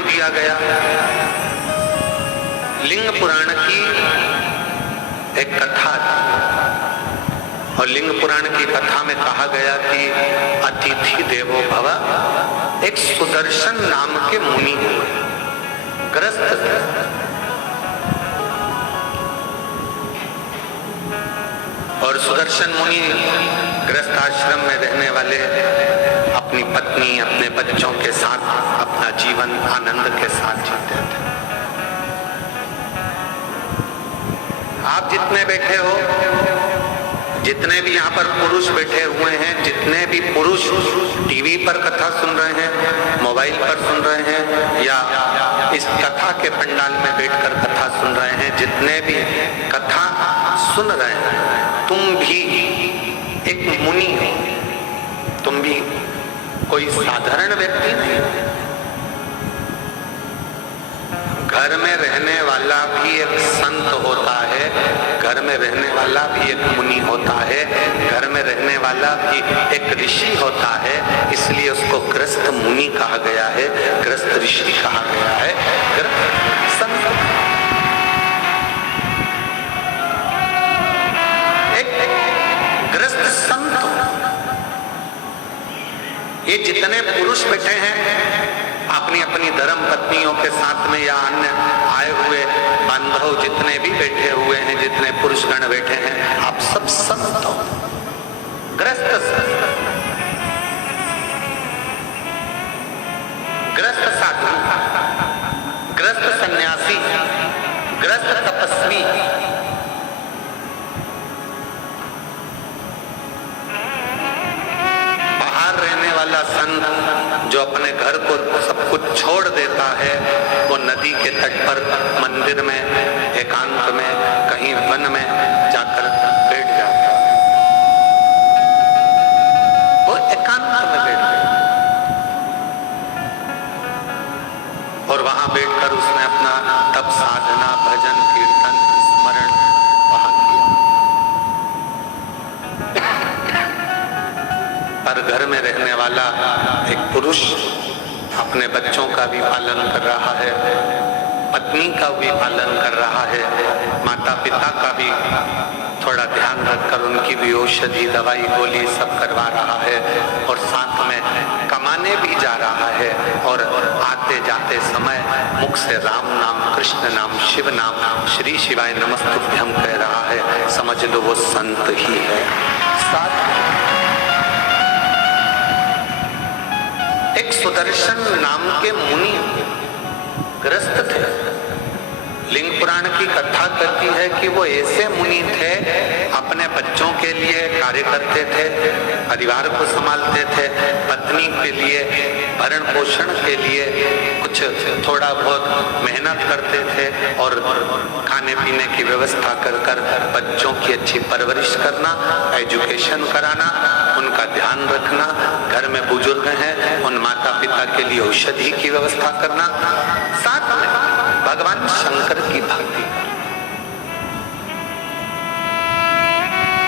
क्यों दिया गया? लिंग पुराण की एक कथा थी और लिंग पुराण की कथा में कहा गया कि अतिथि देवो भव। एक सुदर्शन नाम के मुनि ग्रस्त थे। और सुदर्शन मुनि ग्रस्त आश्रम में रहने वाले अपनी पत्नी अपने बच्चों के साथ अपना जीवन आनंद के साथ जीते थे। आप जितने बैठे हो, जितने भी यहाँ पर पुरुष बैठे हुए हैं, जितने भी पुरुष टीवी पर कथा सुन रहे हैं, मोबाइल पर सुन रहे हैं या इस कथा के पंडाल में बैठकर कथा सुन रहे हैं, जितने भी कथा सुन रहे हैं, तुम भी एक मुनि हो। तुम भी कोई साधारण व्यक्ति नहीं। घर में रहने वाला भी एक संत होता है, घर में रहने वाला भी एक मुनि होता है, घर में रहने वाला भी एक ऋषि होता है। इसलिए उसको ग्रस्त मुनि कहा गया है, ग्रस्त ऋषि कहा गया है, ग्रस्त संत। एक ग्रस्त संत। ये जितने पुरुष बैठे हैं अपनी अपनी धर्म पत्नियों के साथ में या अन्य आए हुए बांधव जितने भी बैठे हुए हैं, जितने पुरुषगण बैठे हैं, आप सब संत हो, ग्रस्त संत, ग्रस्त साधु, ग्रस्त सन्यासी, ग्रस्त तपस्वी। बाहर रहने वाला संत जो अपने घर को सब कुछ छोड़ देता है, वो नदी के तट पर मंदिर में एकांत में कहीं वन में जाकर बैठ जाता है। वो एकांत में बैठ गया और वहां बैठकर उसने अपना तप साधना भजन कीर्तन स्मरण वहां किया। पर घर में रहने वाला एक पुरुष अपने बच्चों का भी पालन कर रहा है, पत्नी का भी पालन कर रहा है, माता पिता का भी थोड़ा ध्यान रखकर उनकी भी औषधि दवाई गोली सब करवा रहा है और साथ में कमाने भी जा रहा है और आते जाते समय मुख से राम नाम, कृष्ण नाम, शिव नाम, श्री शिवाय नमस्तुभ्यं कह रहा है। समझ लो वो संत ही है। एक सुदर्शन नाम के मुनि ग्रस्त थे। लिंग पुराण की कथा कहती है कि वो ऐसे मुनि थे, अपने बच्चों के लिए कार्य करते थे, परिवार को संभालते थे, पत्नी के लिए भरण पोषण के लिए कुछ थोड़ा बहुत मेहनत करते थे और खाने पीने की व्यवस्था कर बच्चों की अच्छी परवरिश करना, एजुकेशन कराना, उनका ध्यान रखना, घर में बुजुर्ग हैं उन माता पिता के लिए औषधि की व्यवस्था करना, साथ में भगवान शंकर की भक्ति,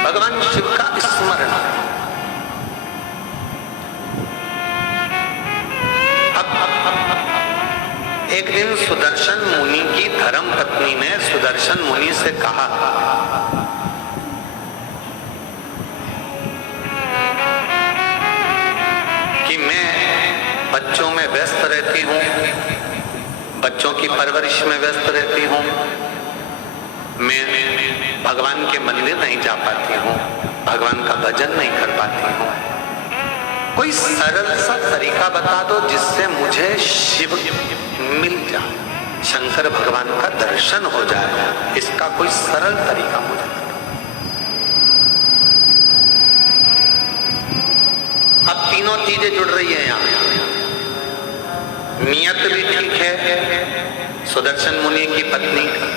भगवान शिव का स्मरण। एक दिन सुदर्शन मुनि की धर्म पत्नी ने सुदर्शन मुनि से कहा, कि मैं बच्चों में व्यस्त रहती हूँ, बच्चों की परवरिश में व्यस्त रहती हूँ, मैं भगवान के मंदिर नहीं जा पाती हूँ, भगवान का भजन नहीं कर पाती हूँ। कोई सरल सा तरीका बता दो जिससे मुझे शिव मिल जाए, शंकर भगवान का दर्शन हो जाए। इसका कोई सरल तरीका मुझे बता। अब तीनों चीजें जुड़ रही है यहाँ। नियत भी ठीक है सुदर्शन मुनि की पत्नी की,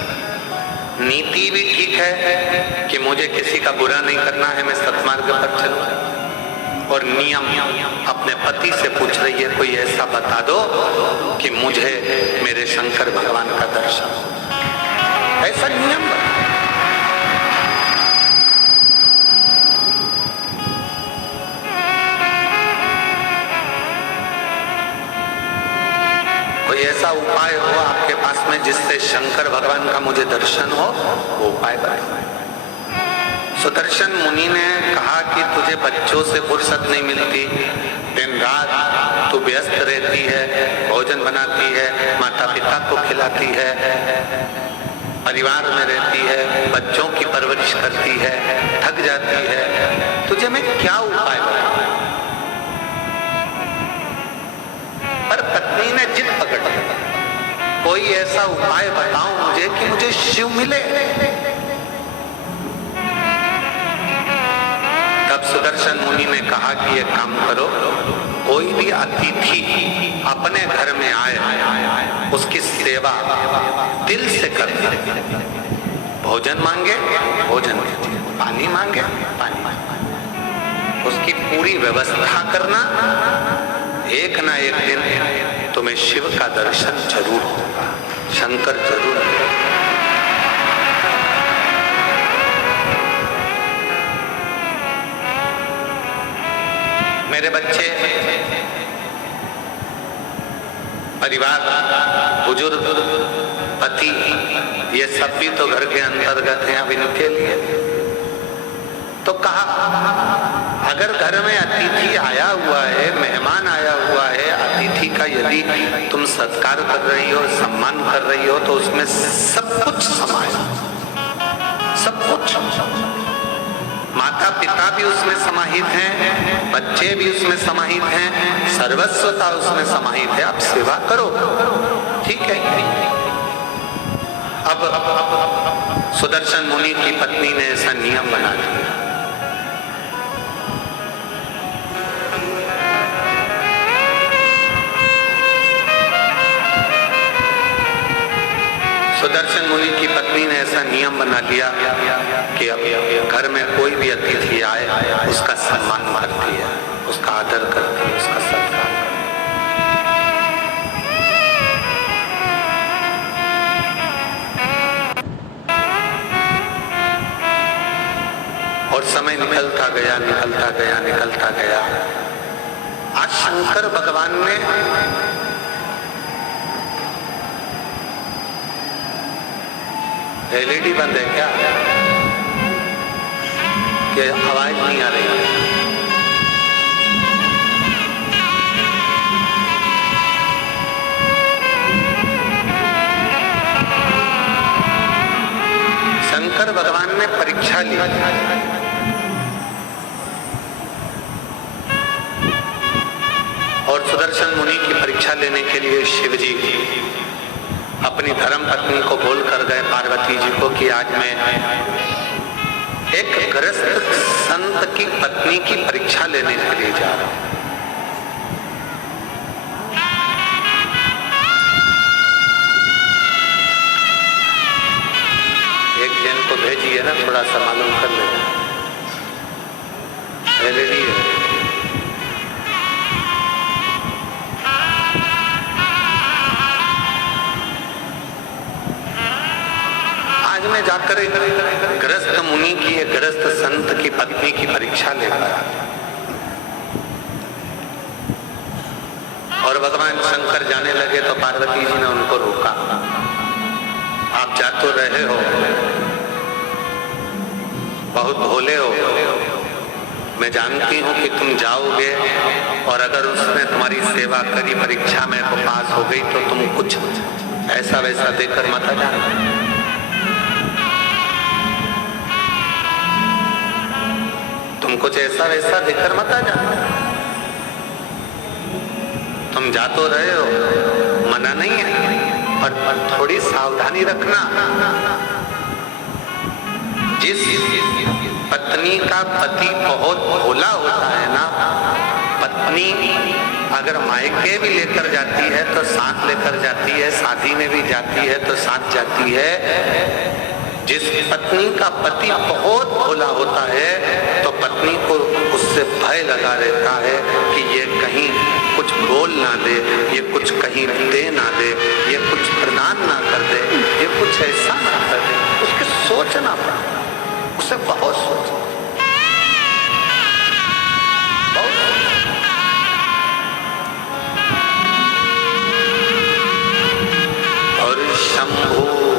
नीति भी ठीक है कि मुझे किसी का बुरा नहीं करना है, मैं सत्मार्ग पर चलूं, और नियम अपने पति से पूछ रही है कोई ऐसा बता दो कि मुझे मेरे शंकर भगवान का दर्शन, ऐसा नियम बता। कोई ऐसा उपाय हो आपके पास में जिससे शंकर भगवान का मुझे दर्शन हो, वो उपाय बताओ। सुदर्शन मुनि ने कहा कि तुझे बच्चों से फुर्सत नहीं मिलती, दिन रात तू व्यस्त रहती है, भोजन बनाती है, माता पिता को खिलाती है, परिवार में रहती है, बच्चों की परवरिश करती है, थक जाती है, तुझे मैं क्या उपाय बताऊं? पर पत्नी ने जिद पकड़ ली, कोई ऐसा उपाय बताओ मुझे कि मुझे शिव मिले। तब सुदर्शन मुनि ने कहा कि एक काम करो, कोई भी अतिथि अपने घर में आए उसकी सेवा दिल से करना, भोजन मांगे भोजन दीजिए, पानी मांगे पानी मांगे, उसकी पूरी व्यवस्था करना। एक ना एक दिन तुम्हें शिव का दर्शन जरूर होगा, शंकर जरूर होगा। मेरे बच्चे, परिवार, बुजुर्ग, पति, ये सब भी तो घर के अंतर्गत हैं अब इनके लिए। तो कहा अगर घर में अतिथि आया हुआ है, मेहमान आया हुआ है, अतिथि का यदि तुम सत्कार कर रही हो, सम्मान कर रही हो, तो उसमें सब कुछ समाया, सब कुछ। माता पिता भी उसमें समाहित हैं, बच्चे भी उसमें समाहित हैं, सर्वस्वता उसमें समाहित है। आप सेवा करो, ठीक है। अब सुदर्शन मुनि की पत्नी ने ऐसा नियम बना दिया। सुदर्शन मुनि की पत्नी ने ऐसा नियम बना लिया कि अब घर में कोई भी अतिथि आए उसका सम्मान करती है, उसका आदर करती है, उसका सत्कार और समय निकलता गया, निकलता गया, निकलता गया। आज शंकर भगवान ने एलईडी बंद है क्या कि आवाज नहीं आ रही? शंकर भगवान ने परीक्षा ली। और सुदर्शन मुनि की परीक्षा लेने के लिए शिव जी अपनी धर्म पत्नी को बोल कर गए, पार्वती जी को, कि आज मैं एक गृहस्थ संत की पत्नी की परीक्षा लेने के लिए जा रहा हूं। एक जन को भेजिए ना, थोड़ा सा मालूम कर ले। एलईडी है। में जाकर गृहस्थ मुनि की, गृहस्थ संत की पत्नी की परीक्षा लेकर और भगवान शंकर जाने लगे तो पार्वती जी ने उनको रोका। आप जा तो रहे हो, बहुत भोले हो, मैं जानती हूं कि तुम जाओगे और अगर उसने तुम्हारी सेवा करी, परीक्षा में तो पास हो गई, तो तुम कुछ ऐसा वैसा देकर मत आ जाना। तुम कुछ ऐसा वैसा देकर मत आ जाना। तुम जा तो रहे हो, मना नहीं है, पर थोड़ी सावधानी रखना। जिस पत्नी का पति बहुत भोला होता है ना, पत्नी अगर मायके भी लेकर जाती है तो साथ लेकर जाती है, शादी में भी जाती है तो साथ जाती है। जिस पत्नी का पति बहुत भोला होता है तो पत्नी को उससे भय लगा रहता है कि ये कहीं कुछ बोल ना दे, ये कुछ कहीं दे ना दे, ये कुछ प्रदान ना कर दे, ये कुछ ऐसा ना कर दे। उसके सोचना पड़ा, उसे बहुत सोचना। शंभो